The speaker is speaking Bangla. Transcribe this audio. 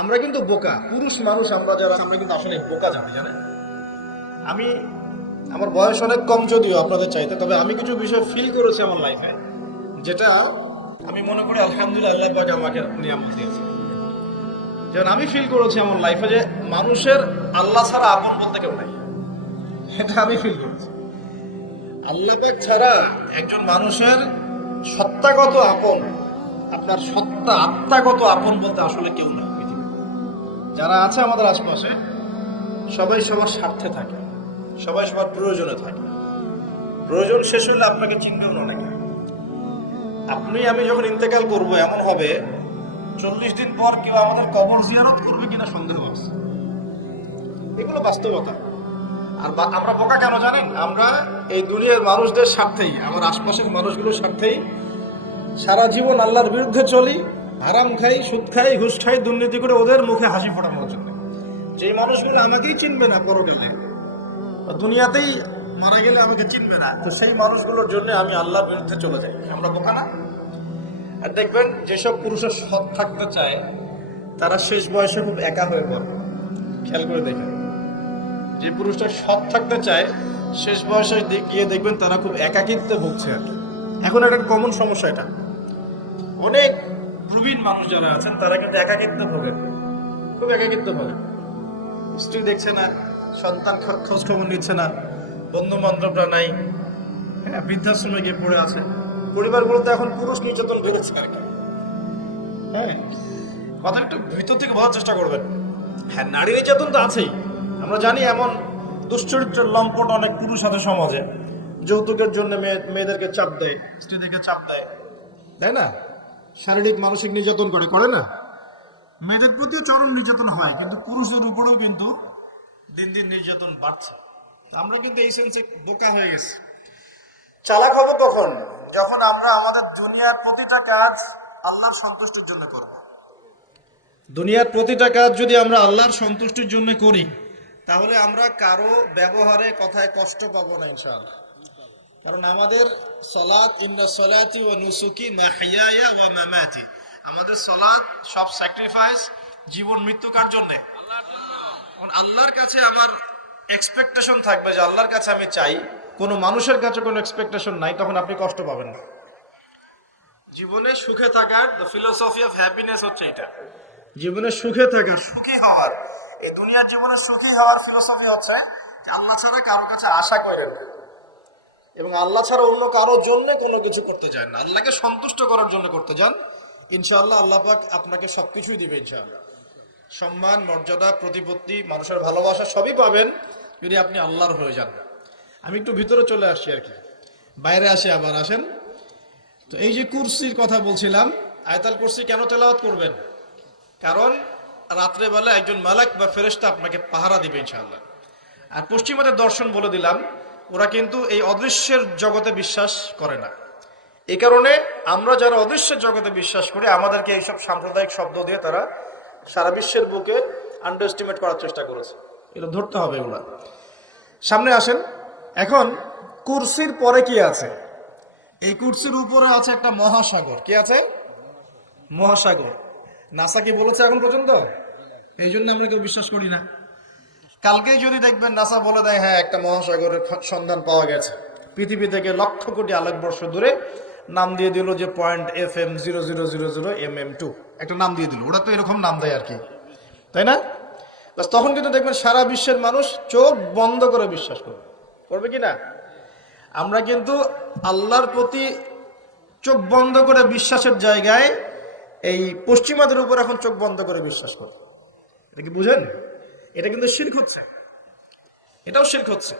আমরা কিন্তু বোকা পুরুষ মানুষ, আমরা যারা আমরা কিন্তু আসলে বোকা জানেন। আমি আমার বয়স অনেক কম যদিও আপনাদের চাইতে, তবে আমি কিছু বিষয় ফিল করেছি আমার লাইফে, যেটা আমি মনে করি আলহামদুলিল্লাহ আল্লাহ পাক আমাকে নিয়ামত দিয়েছে। যেমন আমি ফিল করেছি আমার লাইফে যে মানুষের আল্লাহ ছাড়া আপন বলতে কেউ নাই, এটা আমি ফিল করেছি। আল্লাহ পাক ছাড়া একজন মানুষের সত্তাগত আপন, আপনার সত্তা আত্মাগত আপন বলতে আসলে কেউ নাই। যারা আছে আমাদের আশপাশে সবাই সবার স্বার্থে থাকে, সবাই সবার প্রয়োজনে থাকে। প্রয়োজন শেষ হলে আপনাকে চিনবেও না অনেকে। আপনি আমি যখন ইন্তেকাল করব, এমন হবে 40 দিন পর কেউ আমাদের কবর জিয়ারত করবে কিনা সন্দেহ আছে। এগুলো বাস্তবতা। আর আমরা বোকা কেন জানেন? আমরা এই দুনিয়ার মানুষদের স্বার্থেই, আমার আশপাশের মানুষগুলোর স্বার্থেই সারা জীবন আল্লাহর বিরুদ্ধে চলি, হারাম খাই, সুদ খাই, ঘুষ খাই, দুর্নীতি করে ওদের মুখে হাসি ফোটানোর জন্য। যেই মানুষগুলো আমাকেই চিনবে না পরকালে, দুনিয়াতেই মারা গেলে আমাকে চিনবে না, তো সেই মানুষগুলোর জন্য আমি আল্লাহর বিরুদ্ধে চলে যাই। আমরা বোকা না? আর দেখবেন যেসব পুরুষের সৎ থাকতে চায় তারা শেষ বয়সে খুব একা হয়ে পড়ে। খেয়াল করে দেখেন, যে পুরুষটা সৎ থাকতে চায় শেষ বয়সে গিয়ে দেখবেন তারা খুব একাকিত্বে ভুগছে। আর এখন একটা কমন সমস্যা, এটা অনেক প্রবীণ মানুষ যারা আছেন তারা কিন্তু একাকিত্ব ভোগেন, খুব একাকিত্ব ভোগেন। স্ত্রী দেখছে না, সন্তান খোঁজ খবর নিচ্ছে না, বন্ধু বান্ধবরা নাই, হ্যাঁ, বৃদ্ধাশ্রমে গিয়ে পড়ে আছে। পরিবারগুলোতে এখন পুরুষ নির্যাতন বেড়েছে আর কি। হ্যাঁ, কথা একটু ভিতর থেকে বোঝার চেষ্টা করবেন। হ্যাঁ, নারী নির্যাতন তো আছেই, আমরা জানি। এমন দুশ্চরিত্রের লম্পট অনেক পুরুষ আছে সমাজে, যৌতুকের জন্য মেয়েদেরকে চাপ দেয়, স্ত্রীদেরকে চাপ দেয়, তাই না? শারীরিক মানসিক নির্যাতন করে না? মেয়েদের প্রতিও চরম নির্যাতন হয়, কিন্তু পুরুষদের উপরেও কিন্তু দিন দিন নির্যাতন বাড়ছে। আমরা কিন্তু এই সেন্সে বোকা হয়ে গেছি। চালাক হবো কখন? যখন আমরা আমাদের দুনিয়ার প্রতিটা কাজ আল্লাহর সন্তুষ্টির জন্য করব। দুনিয়ার প্রতিটা কাজ যদি আমরা আল্লাহর সন্তুষ্টির জন্য করি, তাহলে আমরা কারো ব্যবহারে কথায় কষ্ট পাবো না ইনশাআল্লাহ। কারণ আমাদের সালাত, ইন্না সালাতি ওয়া নুসুকি মাহইয়ায়া ওয়া মামাতি, আমাদের সালাত সব স্যাক্রিফাইস, জীবন মৃত্যু কার জন্য? আল্লাহর কাছে আমার এক্সপেকটেশন থাকবে যে আল্লাহর কাছে আমি চাই, কোনো মানুষের কাছে কোনো এক্সপেকটেশন নাই, তখন আপনি কষ্ট পাবেন না। জীবনে সুখে থাকার ফিলোসফি অফ হ্যাপিনেস হচ্ছে এটা। জীবনে সুখে থাকার, সুখী হওয়ার, এই দুনিয়ার জীবনে সুখী হওয়ার ফিলোসফি হচ্ছে যে আল্লাহ ছাড়া কারো কাছে আশা করেন না, এবং আল্লাহ ছাড়া অন্য কারোর জন্য কোনো কিছু করতে চান না, আল্লাহকে সন্তুষ্ট করার জন্য করতে যান। ইনশাআল্লাহ আল্লাহ পাক আপনাকে সবকিছুই দিবে ইনশাআল্লাহ। সম্মান, মর্যাদা, প্রতিপত্তি, মানুষের ভালোবাসা সবই পাবেন যদি আপনি আল্লাহর হয়ে যান। আমি একটু ভিতরে চলে আসছি আর কি, বাইরে আসে আবার আসেন। তো এই যে কুরসির কথা বলছিলাম, আয়াতুল কুরসি কেন তেলাওয়াত করবেন? কারণ রাত্রেবেলা একজন মালাক বা ফেরেশতা আপনাকে পাহারা দিবে ইনশাআল্লাহ। আর পশ্চিমাদের দর্শন বলে দিলাম, ওরা কিন্তু এই অদৃশ্যের জগতে বিশ্বাস করে না। এই কারণে আমরা যারা অদৃশ্যের জগতে বিশ্বাস করি, আমাদেরকে এইসব সাম্প্রদায়িক শব্দ দিয়ে তারা সারা বিশ্বের বুকে আন্ডার এস্টিমেট করার চেষ্টা করেছে। এটা ধরতে হবে এগুলা। সামনে আসেন। এখন কুরসির পরে কি আছে? এই কুরসির উপরে আছে একটা মহাসাগর। কি আছে? মহাসাগর। নাসা কি বলেছে এখন পর্যন্ত? এই জন্য আমরা কেউ বিশ্বাস করি না। কালকেই যদি দেখবেন নাসা বলে দেয় হ্যাঁ একটা মহাসাগরের সন্ধান পাওয়া গেছে, পৃথিবী থেকে লক্ষ কোটি আলোকবর্ষ দূরে, নাম দিয়ে দিল যে .FM0000mm2, একটা নাম দিয়ে দিল। ওরা তো এরকম নাম দেয় আর কি, তাই না? তখন কিন্তু দেখবেন সারা বিশ্বের মানুষ চোখ বন্ধ করে বিশ্বাস করবে কি না? আমরা কিন্তু আল্লাহর প্রতি চোখ বন্ধ করে বিশ্বাসের জায়গায় এই পশ্চিমাদের উপর এখন চোখ বন্ধ করে বিশ্বাস করি। এটা কি বুঝেন? এটা কিন্তু শিরক হচ্ছে, এটাও শিরক হচ্ছে।